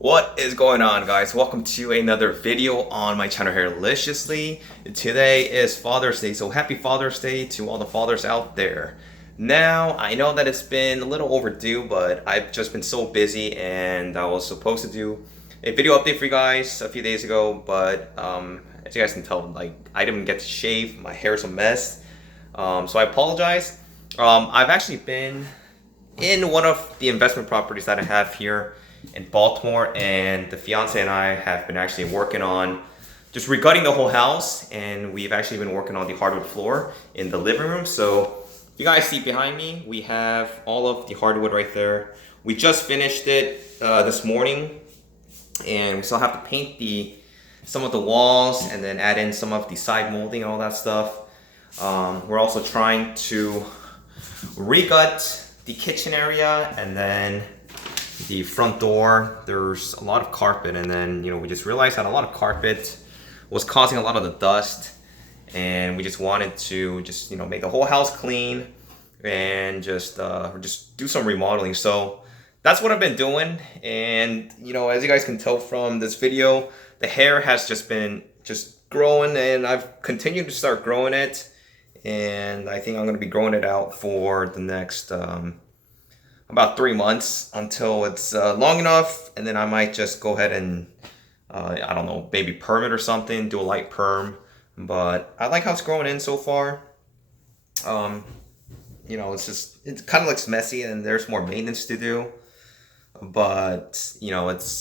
What is going on, guys? Welcome to another video on my channel, HAIRLICIOUSLY. Today is Father's Day, so happy Father's Day to all the fathers out there. Now, I know that it's been a little overdue, but I've just been so busy and I was supposed to do a video update for you guys a few days ago, but as you guys can tell, I didn't get to shave. My hair is a mess, so I apologize. I've actually been in one of the investment properties that I have here in Baltimore, and the fiance and I have been actually working on just regutting the whole house, and we've actually been working on the hardwood floor in the living room. So if you guys see behind me, we have all of the hardwood right there. We just finished it this morning, and we still have to paint some of the walls and then add in some of the side molding and all that stuff. We're also trying to regut the kitchen area, and then the front door, there's a lot of carpet, and then we just realized that a lot of carpet was causing a lot of the dust, and we just wanted to make the whole house clean and just do some remodeling. So that's what I've been doing, and as you guys can tell from this video, the hair has just been growing, and I've continued to start growing it, and I think I'm going to be growing it out for the next about 3 months until it's long enough, and then I might just go ahead and I don't know, maybe perm it or something, do a light perm. But I like how it's growing in so far. It kind of looks messy and there's more maintenance to do, but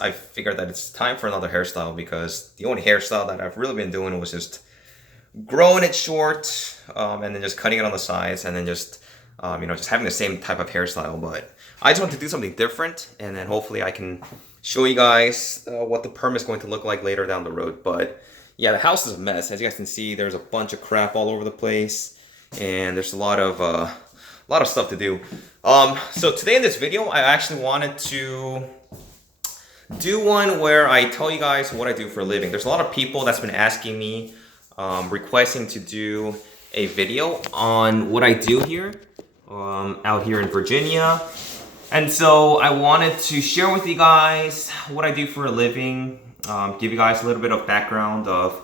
I figured that it's time for another hairstyle, because the only hairstyle that I've really been doing was just growing it short, and then just cutting it on the sides, and then just having the same type of hairstyle. But I just want to do something different, and then hopefully I can show you guys what the perm is going to look like later down the road. But yeah, the house is a mess. As you guys can see, there's a bunch of crap all over the place, and there's a lot of stuff to do. So today in this video, I actually wanted to do one where I tell you guys what I do for a living. There's a lot of people that's been asking me, requesting to do a video on what I do here. Out here in Virginia, and so I wanted to share with you guys what I do for a living, give you guys a little bit of background of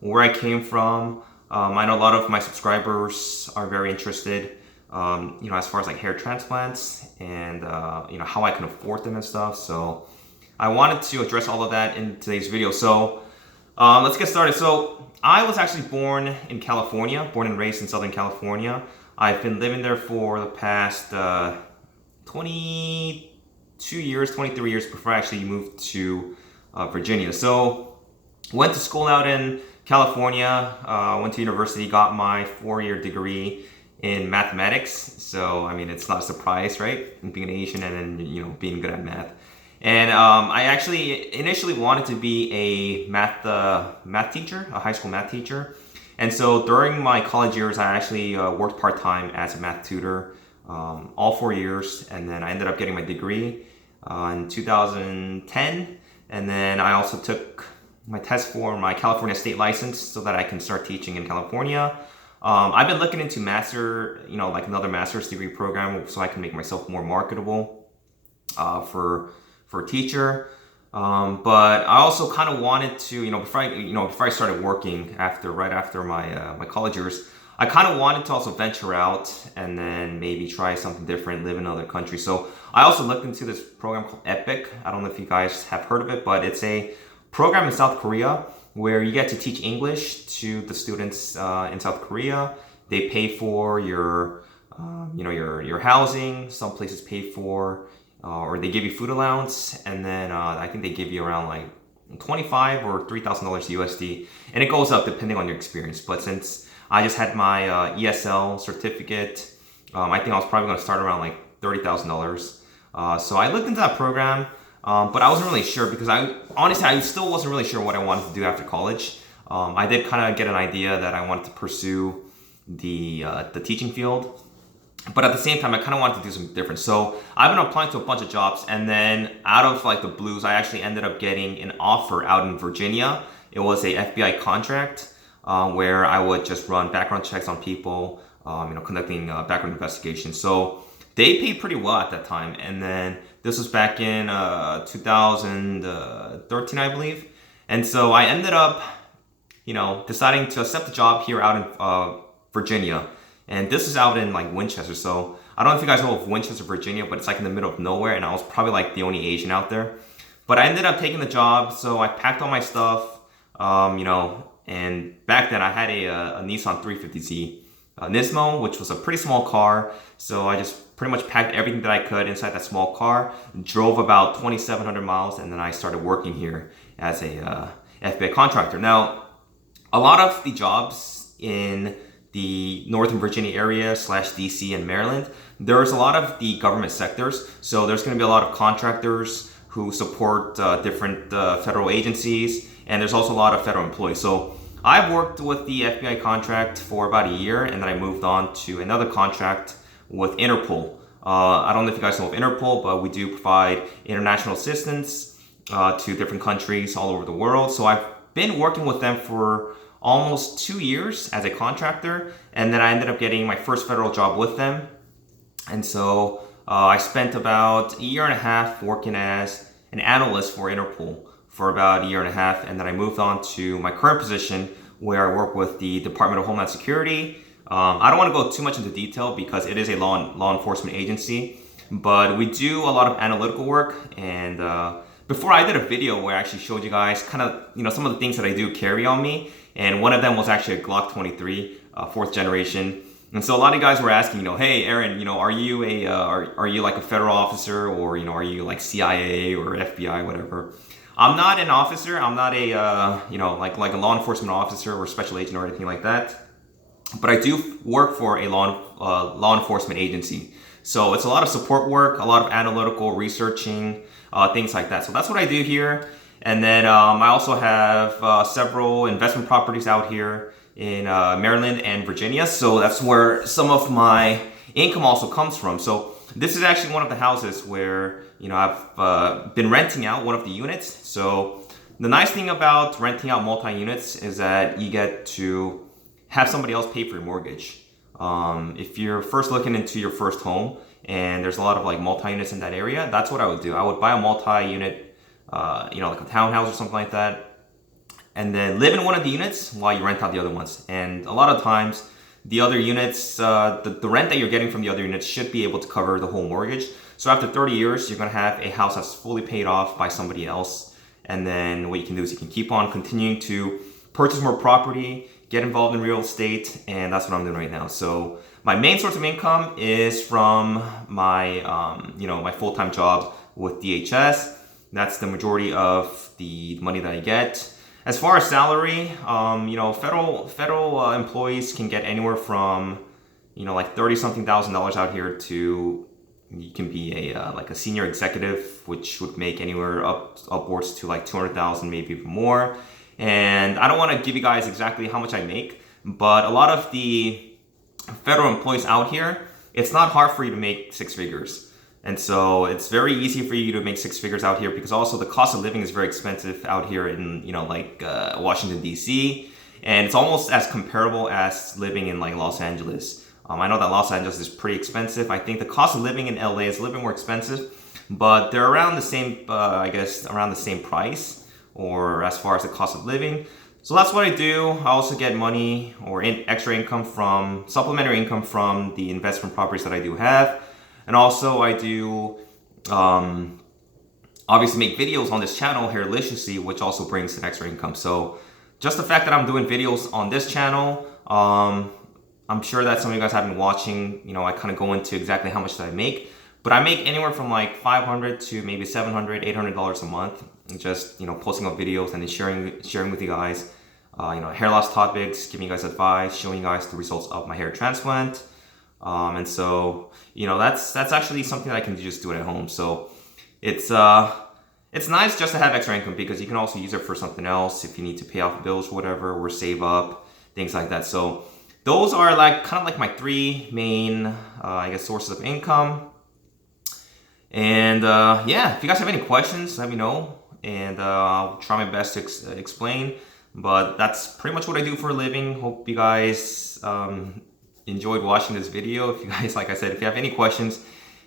where I came from. I know a lot of my subscribers are very interested, as far as like hair transplants and how I can afford them and stuff. So I wanted to address all of that in today's video. So let's get started. So I was actually born in California, born and raised in Southern California. I've been living there for the past 22 years, 23 years before I actually moved to Virginia. So went to school out in California, went to university, got my 4-year degree in mathematics. So I mean, it's not a surprise, right? Being an Asian and then being good at math. And I actually initially wanted to be a math teacher, a high school math teacher. And so during my college years, I actually worked part-time as a math tutor all 4 years. And then I ended up getting my degree in 2010. And then I also took my test for my California state license so that I can start teaching in California. I've been looking into like another master's degree program so I can make myself more marketable for a teacher. But I also kind of wanted to, before I started working right after my college years, I kind of wanted to also venture out and then maybe try something different, live in another country. So I also looked into this program called EPIC. I don't know if you guys have heard of it, but it's a program in South Korea where you get to teach English to the students in South Korea. They pay for your housing. Some places pay for or they give you food allowance, and then I think they give you around like $25 or $3,000 USD, and it goes up depending on your experience. But since I just had my ESL certificate, I think I was probably going to start around like $30,000. So I looked into that program, but I wasn't really sure, because I still wasn't really sure what I wanted to do after college. I did kind of get an idea that I wanted to pursue the teaching field, but at the same time, I kind of wanted to do something different. So I've been applying to a bunch of jobs, and then out of like the blues, I actually ended up getting an offer out in Virginia. It was a FBI contract where I would just run background checks on people, conducting background investigations. So they paid pretty well at that time. And then This was back in 2013, I believe. And so I ended up, deciding to accept the job here out in Virginia. And this is out in like Winchester. So I don't know if you guys know of Winchester, Virginia, but it's like in the middle of nowhere. And I was probably like the only Asian out there. But I ended up taking the job. So I packed all my stuff, and back then I had a Nissan 350Z Nismo, which was a pretty small car. So I just pretty much packed everything that I could inside that small car, drove about 2,700 miles, and then I started working here as a FBI contractor. Now, a lot of the jobs in the Northern Virginia area / DC and Maryland, there's a lot of the government sectors. So there's going to be a lot of contractors who support different federal agencies, and there's also a lot of federal employees. So I've worked with the FBI contract for about a year, and then I moved on to another contract with Interpol. I don't know if you guys know of Interpol, but we do provide international assistance to different countries all over the world. So I've been working with them for almost 2 years as a contractor, and then I ended up getting my first federal job with them. And so I spent about a year and a half working as an analyst for Interpol for about a year and a half, and then I moved on to my current position where I work with the Department of Homeland Security. I don't want to go too much into detail because it is a law enforcement agency, but we do a lot of analytical work. And before I did a video where I actually showed you guys kind of some of the things that I do carry on me, and one of them was actually a Glock 23, 4th generation. And so a lot of guys were asking, hey, Aaron, are you are you like a federal officer, or are you like CIA or FBI, whatever? I'm not an officer. I'm not a like a law enforcement officer or special agent or anything like that. But I do work for a law enforcement agency. So it's a lot of support work, a lot of analytical researching, things like that. So that's what I do here. And then I also have several investment properties out here in Maryland and Virginia. So that's where some of my income also comes from. So this is actually one of the houses where I've been renting out one of the units. So the nice thing about renting out multi-units is that you get to have somebody else pay for your mortgage. If you're first looking into your first home and there's a lot of like multi-units in that area, that's what I would do. I would buy a multi-unit, like a townhouse or something like that, and then live in one of the units while you rent out the other ones. And a lot of times the other units, the rent that you're getting from the other units should be able to cover the whole mortgage. So after 30 years, you're gonna have a house that's fully paid off by somebody else. And then what you can do is you can keep on continuing to purchase more property, get involved in real estate, and that's what I'm doing right now. So my main source of income is from my, my full-time job with DHS. That's the majority of the money that I get. As far as salary, federal employees can get anywhere from, like $30-something thousand out here to you can be like a senior executive, which would make anywhere upwards to like 200,000, maybe even more. And I don't want to give you guys exactly how much I make, but a lot of the federal employees out here, it's not hard for you to make 6 figures. And so it's very easy for you to make 6 figures out here, because also the cost of living is very expensive out here in, Washington, DC. And it's almost as comparable as living in like Los Angeles. I know that Los Angeles is pretty expensive. I think the cost of living in LA is a little bit more expensive, but they're around the same, around the same price, or as far as the cost of living. So that's what I do. I also get money or extra income from, supplementary income from the investment properties that I do have. And also I do obviously make videos on this channel, HAIRLICIOUSLY, which also brings an extra income. So just the fact that I'm doing videos on this channel, I'm sure that some of you guys have been watching, I kind of go into exactly how much that I make, but I make anywhere from like $500 to maybe $700, $800 a month, just, posting up videos and then sharing with you guys, hair loss topics, giving you guys advice, showing you guys the results of my hair transplant. And so, that's actually something that I can just do it at home. So it's nice just to have extra income, because you can also use it for something else if you need to pay off bills or whatever, or save up, things like that. So those are kind of like my 3 main, sources of income. And yeah, if you guys have any questions, let me know, and I'll try my best to explain. But that's pretty much what I do for a living. Hope you guys enjoyed watching this video. If you guys, like I said, if you have any questions,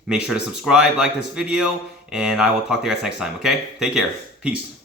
make sure to subscribe, like this video, And I will talk to you guys next time, okay? Take care. Peace.